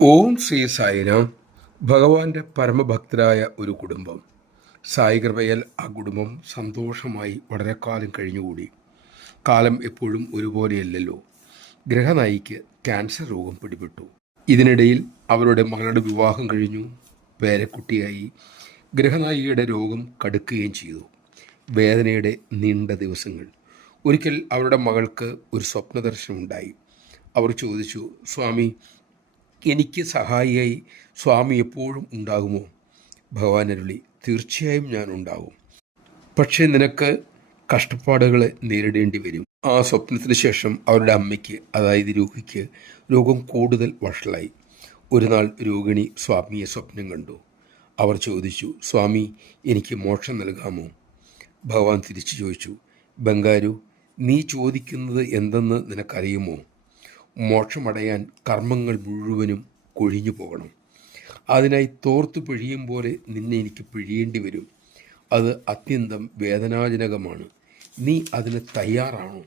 ഓം ശ്രീ സായിരാം. ഭഗവാന്റെ പരമഭക്തരായ ഒരു കുടുംബം. സായി കൃപയാൽ ആ കുടുംബം സന്തോഷമായി വളരെ കാലം കഴിഞ്ഞുകൂടി. കാലം എപ്പോഴും ഒരുപോലെയല്ലല്ലോ. ഗ്രഹനായിക്ക് ക്യാൻസർ രോഗം പിടിപെട്ടു. ഇതിനിടയിൽ അവരുടെ മകളുടെ വിവാഹം കഴിഞ്ഞു, പേരക്കുട്ടിയായി. ഗ്രഹനായികയുടെ രോഗം കടുക്കുകയും ചെയ്തു. വേദനയുടെ നീണ്ട ദിവസങ്ങൾ. ഒരിക്കൽ അവരുടെ മകൾക്ക് ഒരു സ്വപ്നദർശനമുണ്ടായി. അവർ ചോദിച്ചു, സ്വാമി, എനിക്ക് സഹായിയായി സ്വാമി എപ്പോഴും ഉണ്ടാകുമോ? ഭഗവാൻ അരുളി, തീർച്ചയായും ഞാൻ ഉണ്ടാകും. പക്ഷേ നിനക്ക് കഷ്ടപ്പാടുകളെ നേരിടേണ്ടി വരും. ആ സ്വപ്നത്തിന് ശേഷം അവരുടെ അമ്മയ്ക്ക്, അതായത് രോഗിക്ക്, രോഗം കൂടുതൽ വഷളായി. ഒരു നാൾ രോഗിണി സ്വാമിയെ സ്വപ്നം കണ്ടു. അവർ ചോദിച്ചു, സ്വാമി, എനിക്ക് മോക്ഷം നൽകാമോ? ഭഗവാൻ തിരിച്ചു ചോദിച്ചു, ബംഗാരു, നീ ചോദിക്കുന്നത് എന്തെന്ന് നിനക്കറിയുമോ? മോക്ഷമടയാൻ കർമ്മങ്ങൾ മുഴുവനും കൊഴിഞ്ഞു പോകണം. അതിനായി തോർത്തു പിഴിയും പോലെ നിന്നെ എനിക്ക് പിഴിയേണ്ടി വരും. അത് അത്യന്തം വേദനാജനകമാണ്. നീ അതിന് തയ്യാറാണോ?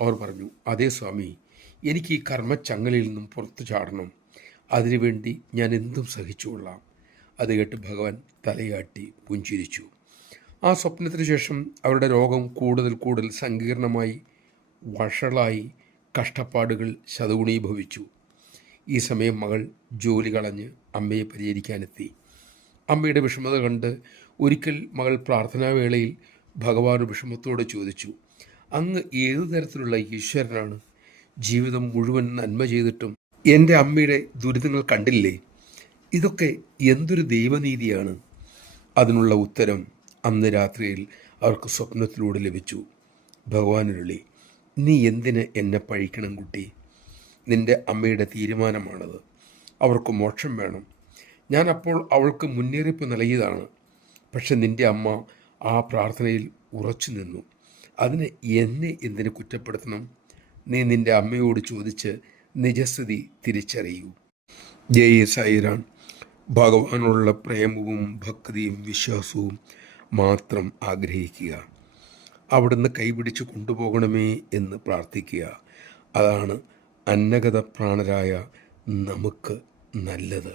അവർ പറഞ്ഞു, അതേ സ്വാമി, എനിക്ക് ഈ കർമ്മച്ചങ്ങലയിൽ നിന്നും പുറത്തു ചാടണം. അതിനുവേണ്ടി ഞാൻ എന്തും സഹിച്ചുകൊള്ളാം. അത് കേട്ട് ഭഗവാൻ തലയാട്ടി പുഞ്ചിരിച്ചു. ആ സ്വപ്നത്തിന് ശേഷം അവരുടെ രോഗം കൂടുതൽ സങ്കീർണമായി, വഷളായി. കഷ്ടപ്പാടുകൾ ശതഗുണീഭവിച്ചു. ഈ സമയം മകൾ ജോലി കളഞ്ഞ് അമ്മയെ പരിചരിക്കാനെത്തി. അമ്മയുടെ വിഷമത കണ്ട് ഒരിക്കൽ മകൾ പ്രാർത്ഥനാവേളയിൽ ഭഗവാൻ വിഷമത്തോടെ ചോദിച്ചു, അങ്ങ് ഏതു തരത്തിലുള്ള ഈശ്വരനാണ്? ജീവിതം മുഴുവൻ നന്മ ചെയ്തിട്ടും എൻ്റെ അമ്മയുടെ ദുരിതങ്ങൾ കണ്ടില്ലേ? ഇതൊക്കെ എന്തൊരു ദൈവനീതിയാണ്? അതിനുള്ള ഉത്തരം അന്ന് രാത്രിയിൽ അവർക്ക് സ്വപ്നത്തിലൂടെ ലഭിച്ചു. ഭഗവാനുരുളി, നീ എന്തിന് എന്നെ പഴിക്കണം കുട്ടി? നിന്റെ അമ്മയുടെ തീരുമാനമാണത്. അവർക്ക് മോക്ഷം വേണം. ഞാൻ അപ്പോൾ അവൾക്ക് മുന്നറിയിപ്പ് നൽകിയതാണ്. പക്ഷെ നിന്റെ അമ്മ ആ പ്രാർത്ഥനയിൽ ഉറച്ചു നിന്നു. അതിന് എന്നെ എന്തിനു കുറ്റപ്പെടുത്തണം? നീ നിന്റെ അമ്മയോട് ചോദിച്ച് നിജസ്ഥിതി തിരിച്ചറിയൂ. ജയ് സായിരാം. ഭഗവാനുള്ള പ്രേമവും ഭക്തിയും വിശ്വാസവും മാത്രം ആഗ്രഹിക്കുക. അവിടുന്ന് കൈപിടിച്ച് കൊണ്ടുപോകണമേ എന്ന് പ്രാർത്ഥിക്കുക. അതാണ് അന്നഗത പ്രാണരായ നമുക്ക് നല്ലത്.